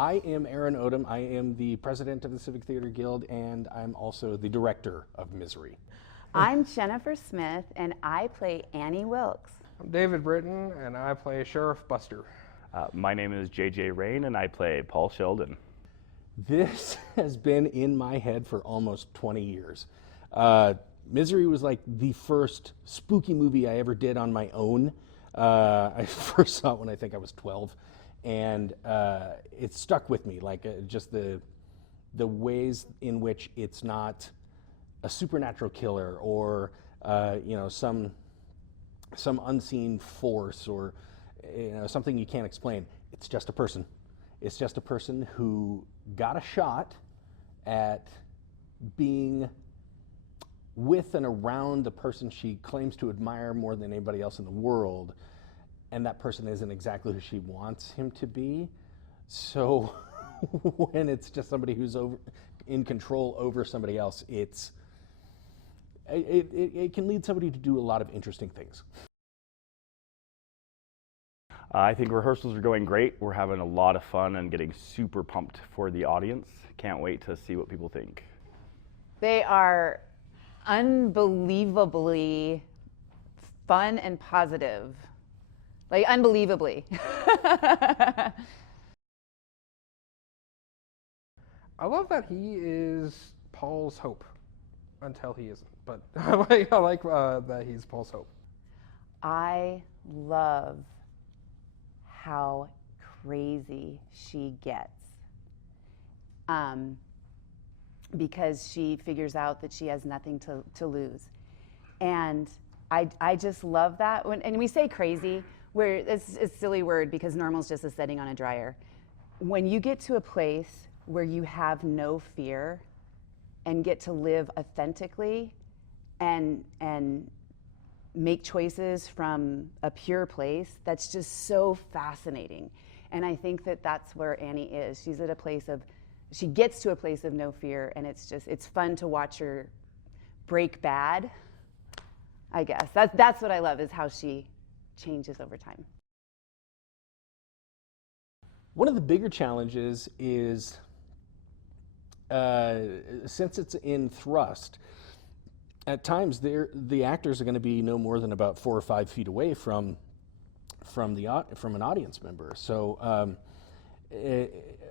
I am Aaron Odom. I am the president of the Civic Theater Guild, and I'm also the director of Misery. I'm Jennifer Smith, and I play Annie Wilkes. I'm David Britton, and I play Sheriff Buster. My name is JJ Rain, and I play Paul Sheldon. This has been in my head for almost 20 years. Misery was like the first spooky movie I ever did on my own. I first saw it when I think I was 12, and it stuck with me, like just the ways in which it's not a supernatural killer or some unseen force or something you can't explain. It's just a person. It's just a person who got a shot at being with and around the person she claims to admire more than anybody else in the world, and that person isn't exactly who she wants him to be. So when it's just somebody who's in control over somebody else, it can lead somebody to do a lot of interesting things. I think rehearsals are going great. We're having a lot of fun and getting super pumped for the audience. Can't wait to see what people think. They are unbelievably fun and positive. Like, unbelievably. I love that he is Paul's hope until he isn't, but I like that he's Paul's hope. I love how crazy she gets. Because she figures out that she has nothing to lose. And I just love that. And we say crazy, where it's a silly word because normal's just a setting on a dryer. When you get to a place where you have no fear and get to live authentically and make choices from a pure place, that's just so fascinating. And I think that that's where Annie is. She's at a place of, she gets to a place of no fear, and it's fun to watch her break bad, I guess. That's what I love, is how she changes over time. One of the bigger challenges is, since it's in thrust, at times the actors are going to be no more than about 4 or 5 feet away from an audience member. So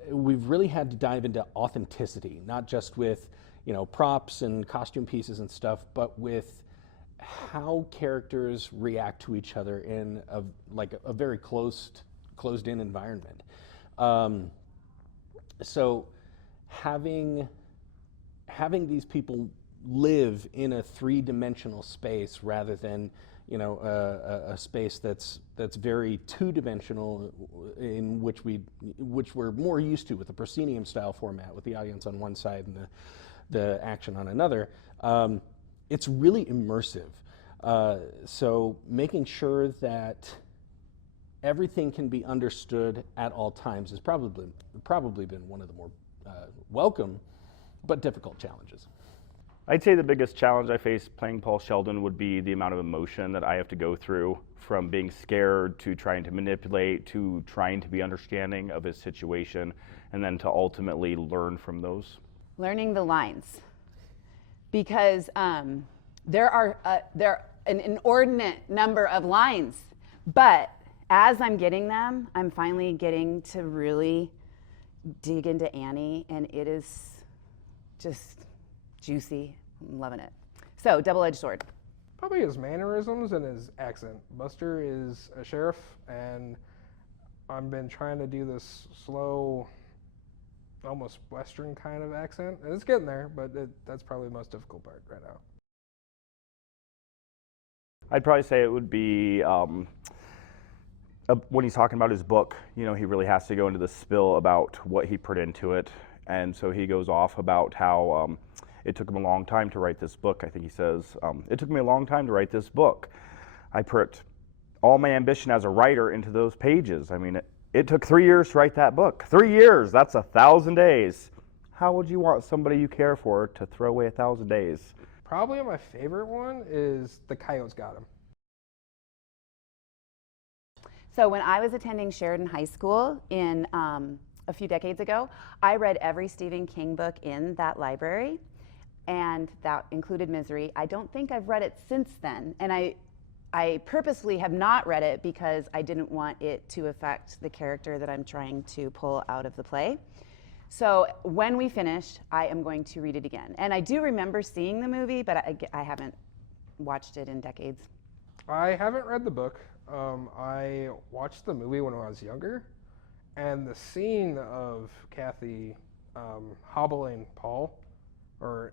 we've really had to dive into authenticity, not just with props and costume pieces and stuff, but with how characters react to each other in a very closed-in environment. So having these people live in a 3-dimensional space rather than a space that's very 2-dimensional, in which we're more used to with the proscenium style format, with the audience on one side and the action on another. It's really immersive. So making sure that everything can be understood at all times has probably been one of the more welcome but difficult challenges. I'd say the biggest challenge I face playing Paul Sheldon would be the amount of emotion that I have to go through, from being scared to trying to manipulate to trying to be understanding of his situation, and then to ultimately learn from those. Learning the lines, because there are an inordinate number of lines, but as I'm getting them, I'm finally getting to really dig into Annie, and it is just juicy. I'm loving it. So, double-edged sword. Probably his mannerisms and his accent. Buster is a sheriff, and I've been trying to do this slow, almost Western kind of accent. And it's getting there, but that's probably the most difficult part right now. I'd probably say it would be when he's talking about his book, he really has to go into the spill about what he put into it. And so he goes off about how it took him a long time to write this book. I think he says, it took me a long time to write this book. I put all my ambition as a writer into those pages. I mean, it took 3 years to write that book. 3 years, that's 1,000 days. How would you want somebody you care for to throw away 1,000 days? Probably my favorite one is The Coyotes Got Him. So when I was attending Sheridan High School in a few decades ago. I read every Stephen King book in that library, and that included Misery. I don't think I've read it since then, and I purposely have not read it because I didn't want it to affect the character that I'm trying to pull out of the play. So when we finish, I am going to read it again. And I do remember seeing the movie, but I haven't watched it in decades. I haven't read the book. I watched the movie when I was younger, and the scene of Kathy hobbling Paul, or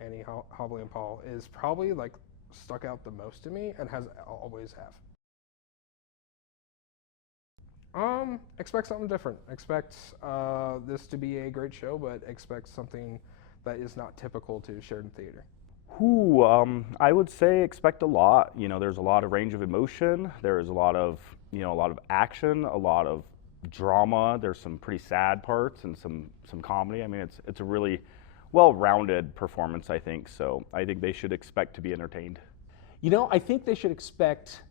Annie hobbling Paul, is probably like stuck out the most to me and has always have. Expect something different. Expect this to be a great show, but expect something that is not typical to Sheridan Theater. I would say expect a lot. You know, there's a lot of range of emotion. There's a lot of, a lot of action, a lot of drama. There's some pretty sad parts and some comedy. I mean, it's a really well-rounded performance, I think. So I think they should expect to be entertained. I think they should expect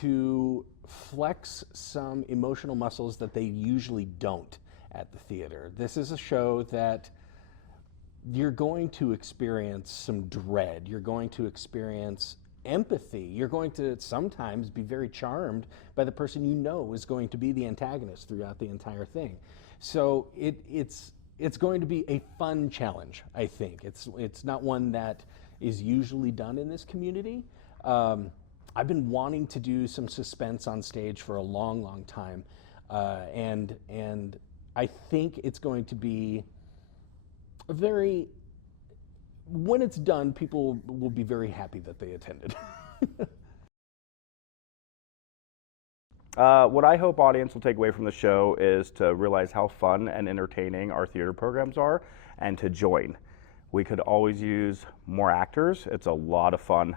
to flex some emotional muscles that they usually don't at the theater. This is a show that you're going to experience some dread. You're going to experience empathy. You're going to sometimes be very charmed by the person you know is going to be the antagonist throughout the entire thing. So it's going to be a fun challenge, I think. It's not one that is usually done in this community. I've been wanting to do some suspense on stage for a long, long time, and I think it's going to be when it's done, people will be very happy that they attended. What I hope audience will take away from the show is to realize how fun and entertaining our theater programs are and to join. We could always use more actors. It's a lot of fun.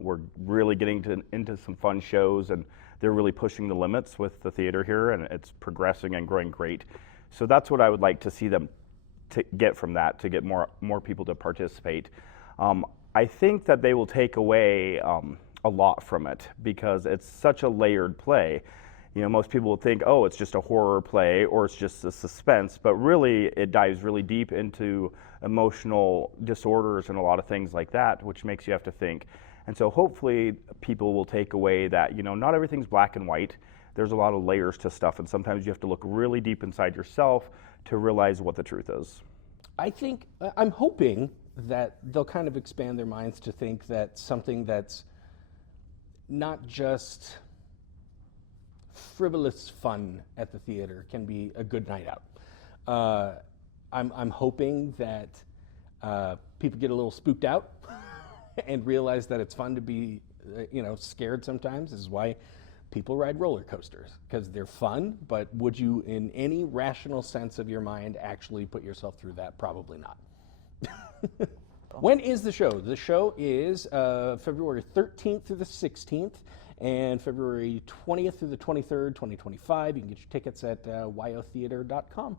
We're really getting into some fun shows, and they're really pushing the limits with the theater here, and it's progressing and growing great. So that's what I would like to see them to get from that, to get more people to participate. I think that they will take away a lot from it because it's such a layered play. Most people will think, oh, it's just a horror play or it's just a suspense, but really it dives really deep into emotional disorders and a lot of things like that, which makes you have to think. And so hopefully people will take away that, not everything's black and white. There's a lot of layers to stuff, and sometimes you have to look really deep inside yourself to realize what the truth is. I'm hoping that they'll kind of expand their minds to think that something that's not just frivolous fun at the theater can be a good night out. I'm hoping that people get a little spooked out and realize that it's fun to be, scared sometimes. This is why people ride roller coasters, because they're fun, but would you, in any rational sense of your mind, actually put yourself through that? Probably not. When is the show? The show is February 13th through the 16th, and February 20th through the 23rd, 2025. You can get your tickets at yotheater.com.